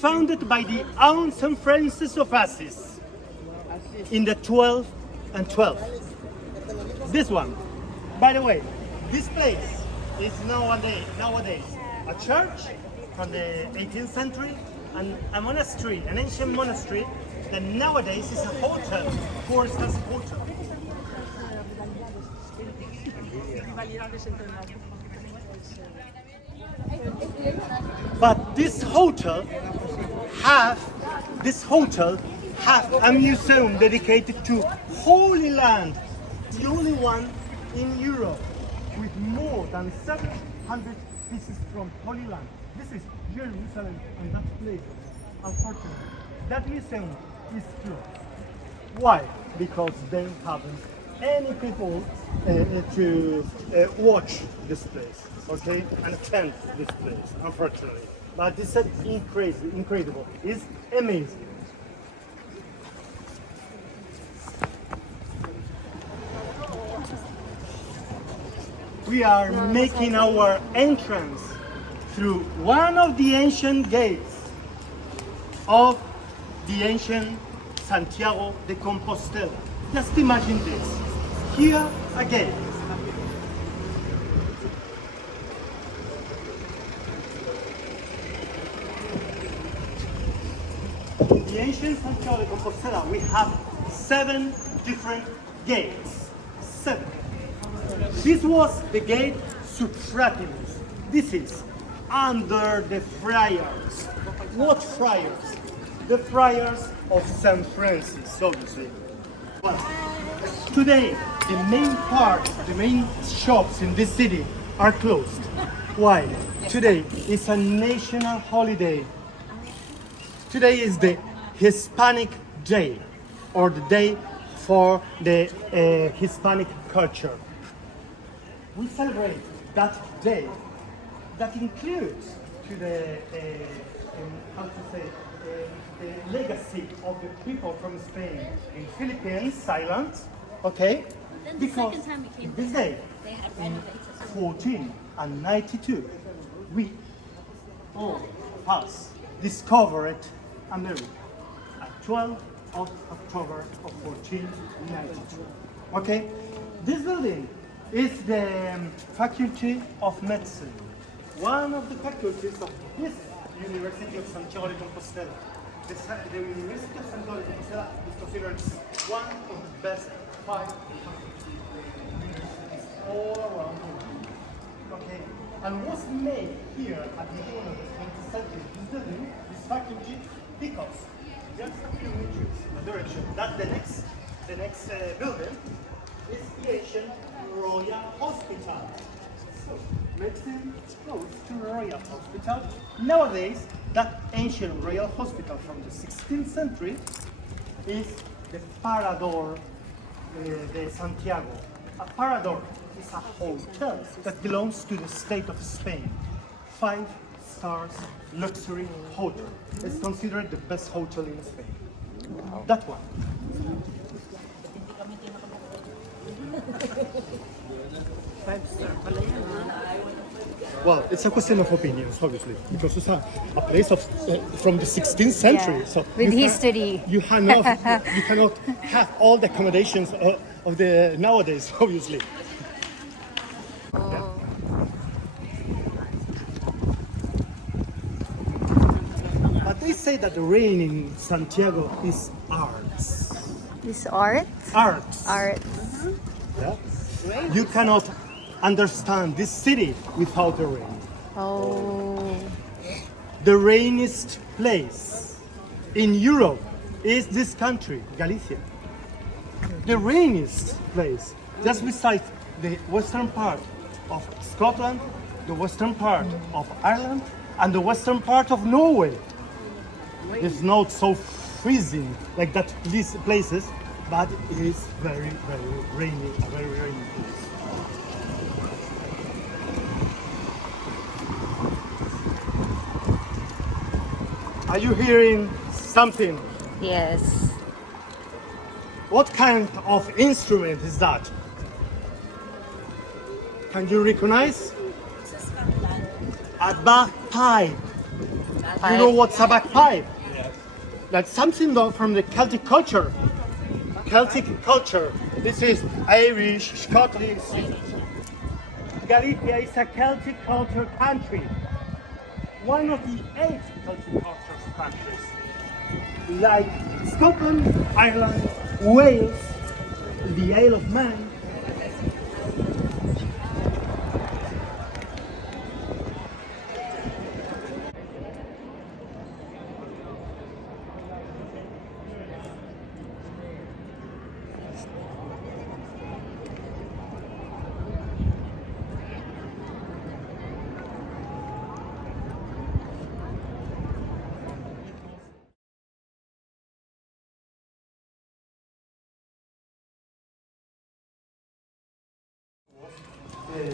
founded by the own St. Francis of Assisi in the 12th and 12th. This one. By the way, this place is nowadays a church from the 18th century and a monastery, an ancient monastery that nowadays is a hotel, four-star hotel. But this hotel have a museum dedicated to Holy Land, the only one in Europe with more than 700 pieces from Holy Land. This is Jerusalem and that place. Unfortunately, that museum is closed. Why? Because they haven't any people to watch this place, okay, and attend this place, unfortunately. But this is incredible. It's amazing. We are making our entrance through one of the ancient gates of the ancient Santiago de Compostela. Just imagine this. Here again. The ancient Santiago de Compostela, we have 7 different gates. 7. This was the gate Supratinus. This is under the friars. What friars? The friars of St. Francis, obviously. But today, the main shops in this city are closed. Why? Today is a national holiday. Today is the Hispanic Day, or the day for the Hispanic culture. We celebrate that day that includes to the the legacy of the people from Spain in Philippines islands, okay? Then the second time we came this day, they had in renovated. 1492, we all of us discovered America at 12th of October of 1492. Okay, this building is the Faculty of Medicine, one of the faculties of this University of Santiago de Compostela. The University of Santiago de Compostela is considered one of the best 5 universities all around the world. Okay, and was made here at the beginning of the 20th century. This building, this faculty, because just a few meters in the direction that the next building is the ancient Royal Hospital. So, medicine goes to Royal Hospital. Nowadays, that ancient Royal Hospital from the 16th century is the Parador de Santiago. A Parador is a hotel that belongs to the state of Spain. 5 stars luxury hotel. It's considered the best hotel in Spain. That one. Well, it's a question of opinions, obviously, because it's a place of from the 16th century. Yeah, So with you history. you cannot have all the accommodations of the nowadays, obviously. Oh. But they say that the rain in Santiago is arts. This art? Arts. Art. Yeah? You cannot understand this city without the rain. Oh. The rainiest place in Europe is this country, Galicia. The rainiest place, just beside the western part of Scotland, the western part of Ireland, and the western part of Norway. It's not so freezing like that these places, but it is very, very rainy, a very rainy place. Are you hearing something? Yes. What kind of instrument is that? Can you recognize? A bagpipe. You know what's a bagpipe? That's something from the Celtic culture. Celtic culture. This is Irish, Scottish. Galicia is a Celtic culture country. One of the 8 Celtic culture countries. Like Scotland, Ireland, Wales, the Isle of Man.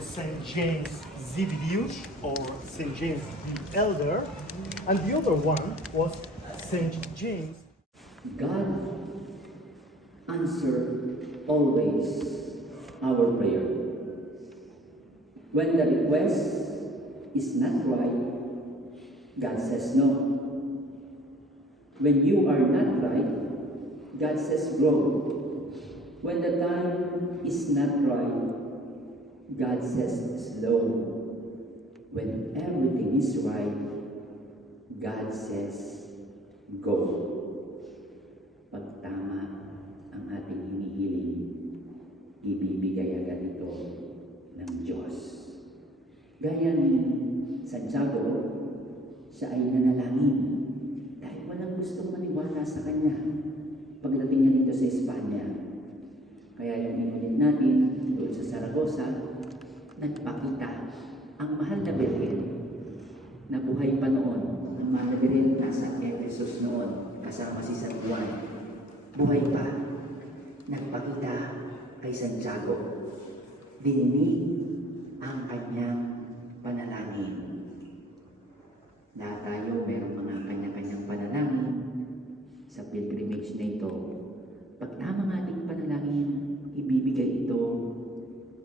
St. James Zividius, or St. James the Elder, and the other one was St. James. God answer always our prayer. When the request is not right, God says no. When you are not right, God says grow. When the time is not right, God says slow. When everything is right, God says go. Pag tama ang ating hinihiling, ibibigay agad ito ng Diyos. Gaya ni Santiago, siya ay nanalangin dahil walang gustong maniwala sa kanya pagdating niya dito sa Espanya. Kaya yung inulit natin doon sa Saragossa, nagpakita ang mahal na Birhen na buhay pa noon. Ang mahal na Birhen nasa Ephesus noon, kasama si San Juan. Buhay pa, nagpakita kay Santiago. Dininig ang kanyang panalangin. Lahat tayo mayroong mga kanya-kanyang panalangin sa pilgrimage na ito. Pag tama ang ating panalangin, ibibigay ito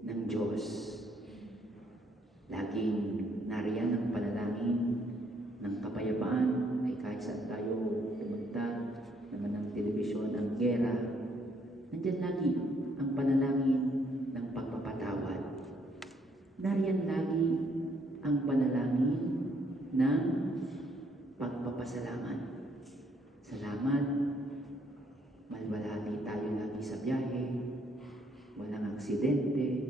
ng Diyos. Laging nariyan ang panalangin ng kapayapaan ay kahit saan tayo pumunta, naman ng telebisyon, ang gera. Nandyan lagi ang panalangin ng pagpapatawad. Nariyan lagi ang panalangin ng pagpapasalamat. Salamat. Malwalhati tayo lagi sa biyahe, walang aksidente,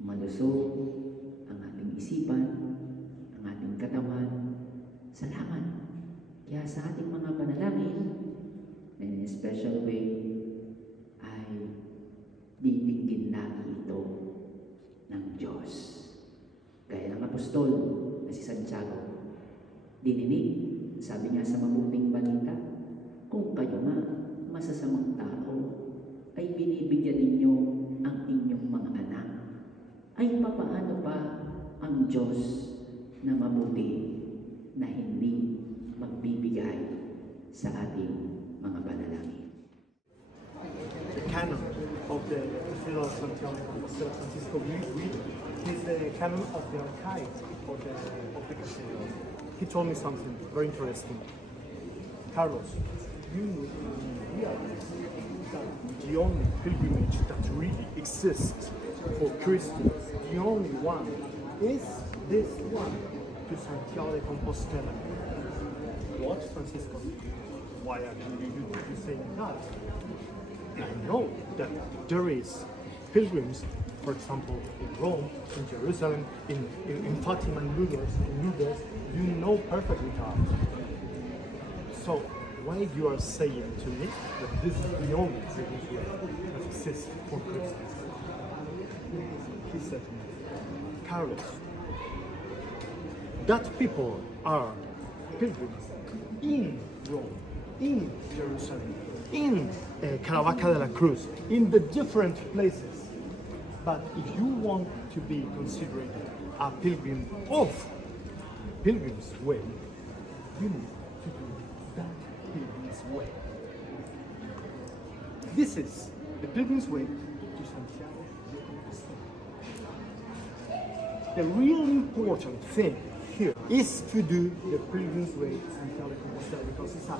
malusog ang ating isipan, ang ating katawan. Salamat. Kaya sa ating mga panalangin, in a special way, ay didinggin lagi ito ng Diyos. Gaya ng apostol na si Santiago, dininig, sabi niya sa mabuting balita, kung kayo nga masasamang tao ay binibigyan ninyo ang inyong mga anak, ay papaano pa ang Diyos na mabuti na hindi magbibigay sa ating mga panalangin. The canon of the Cathedral of Santiago de Compostela, Francisco is the canon of the archive of the cathedral. He told me something very interesting. Carlos, you realize that the only pilgrimage that really exists for Christians, the only one, is this one to Santiago de Compostela. What, Francisco? Why are you saying that? I know that there is pilgrims, for example, in Rome, in Jerusalem, in Fatima and Lourdes, you know perfectly that. So, why you are saying to me that this is the only pilgrimage way that exists for Christians? He said to me, Carlos, that people are pilgrims in Rome, in Jerusalem, in Caravaca de la Cruz, in the different places. But if you want to be considered a pilgrim of pilgrim's way, you need to do that pilgrim's way. This is the pilgrim's way to Santiago de Compostela. The really important thing here is to do the pilgrim's way to Santiago de Compostela, because it's a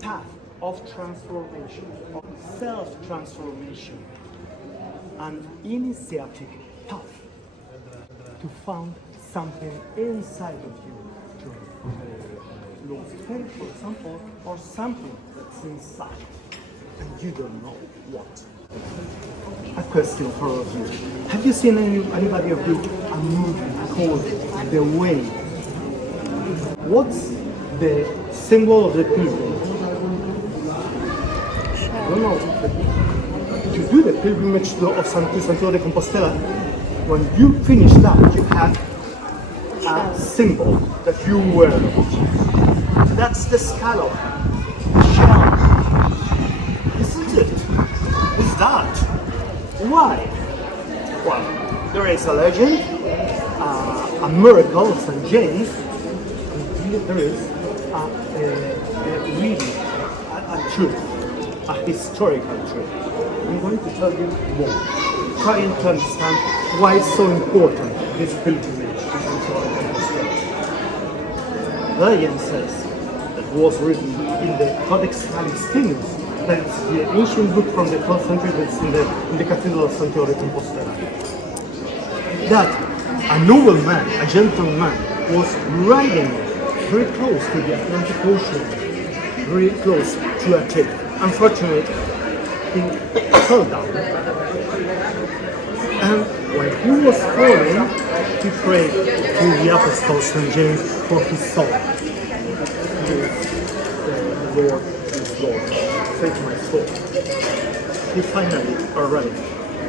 path of transformation, of self-transformation, an initiatic path to find something inside of you, to lose faith, for example, or something that's inside and you don't know what. A question for all of you. Have you seen anybody of you a movie called The Way? What's the symbol of the pilgrim? I don't know. To do the pilgrimage to Santiago de Compostela, when you finish that, you have a symbol that you wear. That's the scallop. Shell. Isn't it? Is that? Why? Well, there is a legend, a miracle of St. James. There is a truth, a historical truth. I'm going to tell you more, trying to understand why it's so important, this pilgrimage to Santiago de Compostela. Legend says that was written in the Codex Vaticanus. That's the ancient book from the 12th century that's in the Cathedral of Santiago de Compostela. That a nobleman, a gentleman, was riding very close to the Atlantic Ocean, very close to a ship. Unfortunately, he fell down. And when he was falling, he prayed to the Apostle St. James for his soul. The Lord is Lord. Save my soul. He finally arrived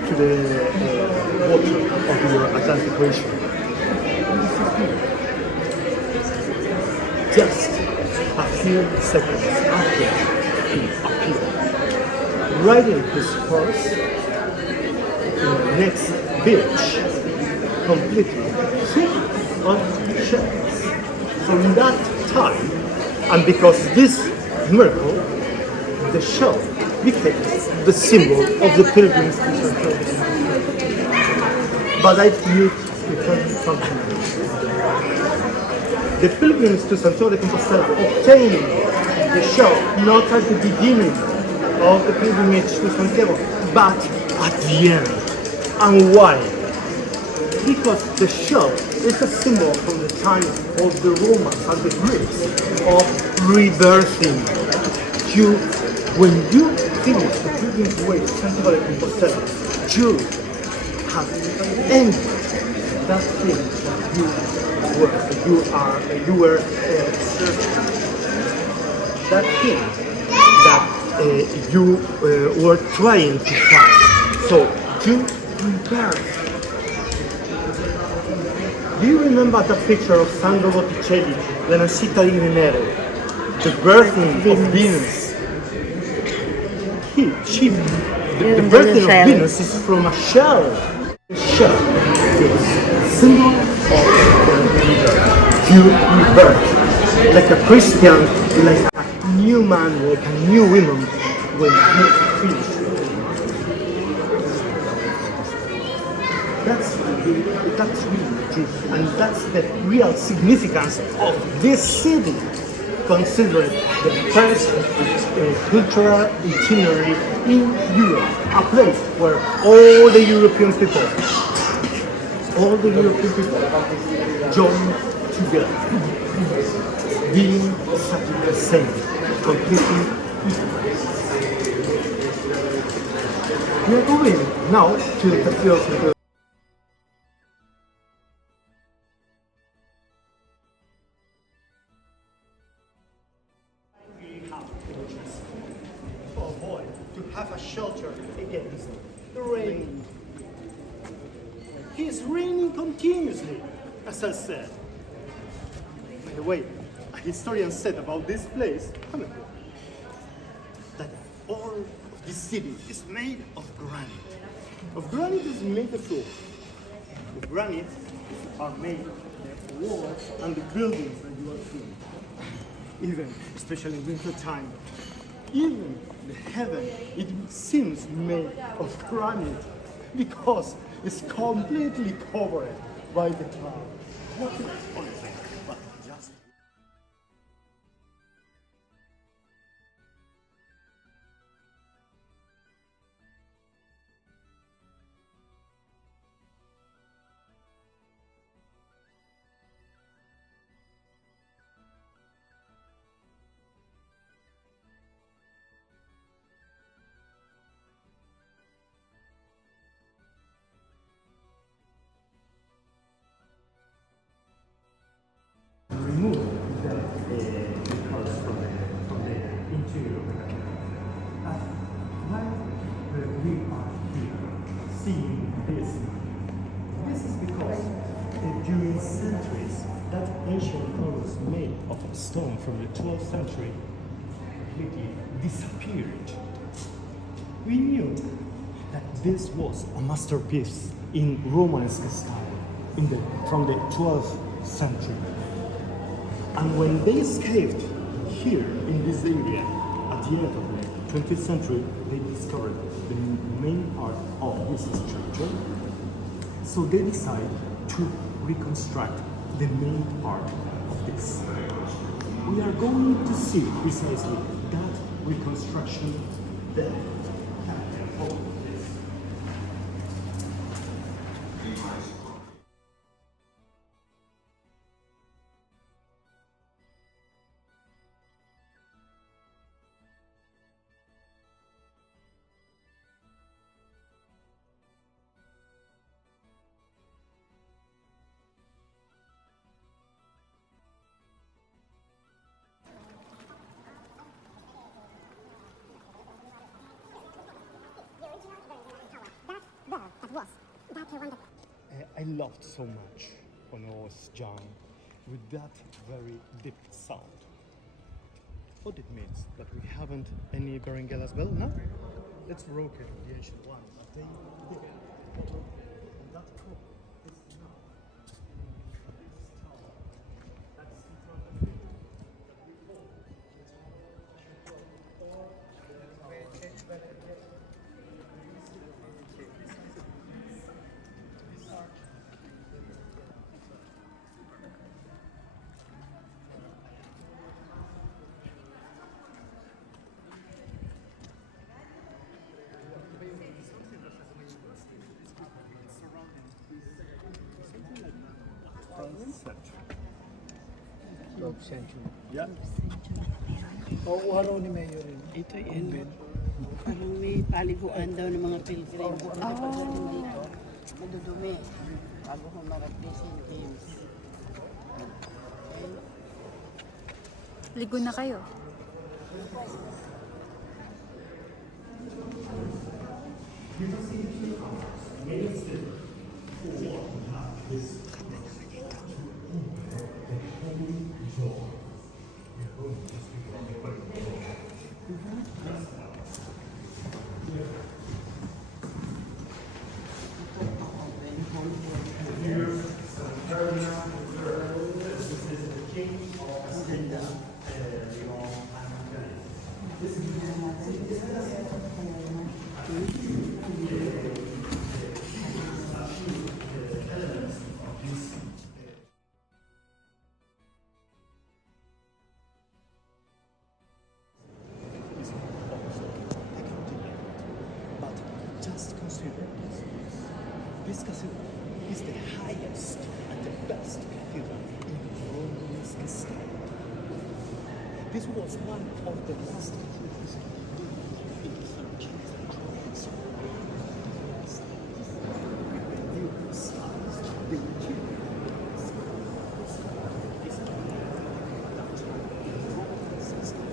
to the water of the Atlantic Ocean. Just a few seconds after he appeared, riding his horse in the next beach, completely free of shells. From that time, and because this miracle, the shell became the symbol of the pilgrims to Santiago de Compostela. But I need to tell you something. The pilgrims to Santiago de Compostela obtained the shell not at the beginning of the pilgrimage to Santiago, but at the end. And why? Because the shell is a symbol from the time of the Romans and the Greeks of rebirthing. When you finish the pilgrim's way to Santiago de Compostela, you have ended that thing that you were searching. That thing that you were trying to find. So you rebirth. Do you remember the picture of Sandro Botticelli, La Nascita di Venere, the birthing of Venus? The birthing of Venus is from a shell. The shell is a symbol of you rebirth. Like a Christian, like a new man, like a new woman when you finish. That's really true, and that's the real significance of this city, considered the first cultural itinerary in Europe, a place where all the European people join together, being exactly the same, completely equal. We are going now to the Cathedral. Have a shelter against the rain. It's raining continuously, as I said. By the way, a historian said about this place that all of this city is made of granite. Of granite is made the floor. Of granite are made the walls and the buildings that you are seeing. Even, especially in winter time, even the heaven, it seems made of granite because it's completely covered by the cloud. Honestly, stone from the 12th century completely disappeared. We knew that this was a masterpiece in Romanesque style from the 12th century. And when they escaped here in this area at the end of the 20th century, they discovered the main part of this structure. So they decided to reconstruct the main part of this. We are going to see precisely that reconstruction there. I loved so much when I was young with that very deep sound. What it means that we haven't any Berenguelas bell now? Let's rock it, the ancient one, but they did it. And that cool is now. That's in front of me. That we hold. Century. Yeah. Oo, araw ni Mayor rin. Ito yun. Parang may paliguan daw ng mga pilgrim. Pagdating dito, madudumi. Bago humarap kay St. James. Ligo na kayo. Just consider this. This cathedral is the highest and the best cathedral in the Romanesque style. This was one of the last cathedrals in the 13th century. The new styles, the materials, is that in Romanesque style.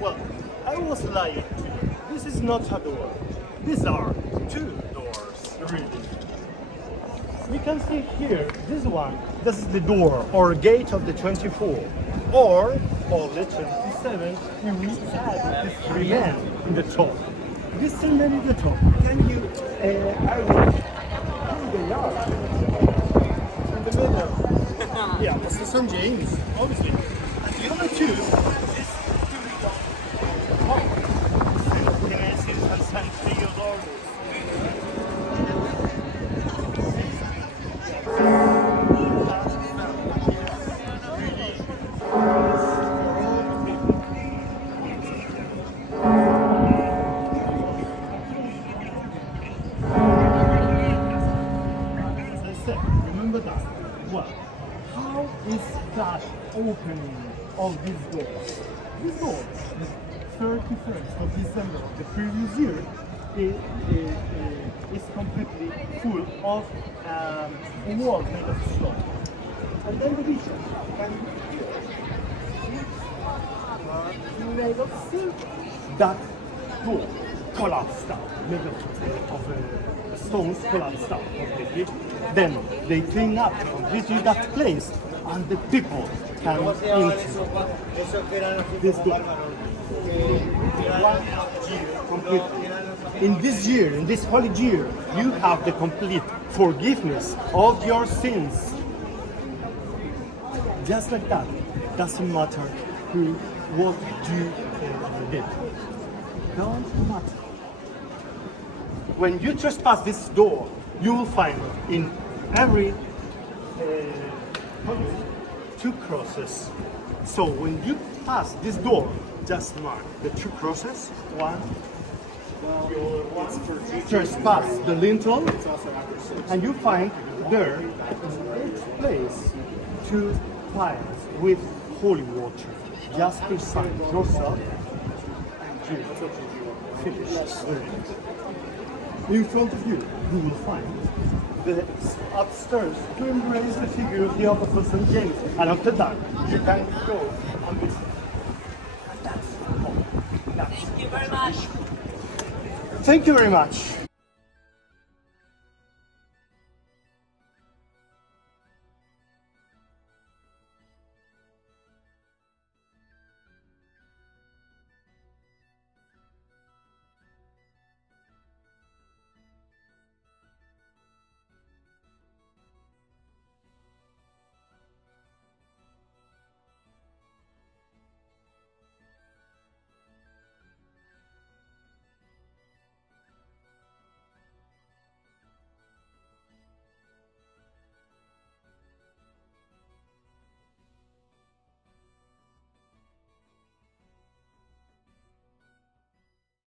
Well, I was lying to you. This is not a door. These are two doors, really. We can see here, this one, this is the door or gate of the 24. Or of the 27, we add the three men in the top. These three men in the top, can you, I will, here they are. In the middle. Yeah, this is St. James, obviously. And the other two is and Santiago. opening of these doors. This door, the 31st of December of the previous year, is completely full of a wall made of stone. And then the bishop can made of silver. That door collapsed down, made of stones collapsed down completely. Then they clean up completely that place, and the people can enter this door. 1 year completely. In this year, in this holy year, you have the complete forgiveness of your sins. Just like that. Doesn't matter what you did. Don't matter. When you trespass this door, you will find in every column 2 crosses. So when you pass this door, just mark the 2 crosses. 1. Trespass the lintel, and you find there in each place 2 vials with holy water. Just to sign yourself and you finish. In front of you, you will find the upstairs to embrace the figure of the Apostle St. James. And after that, you can go and visit. That's all. Thank you very much. Thank you very much.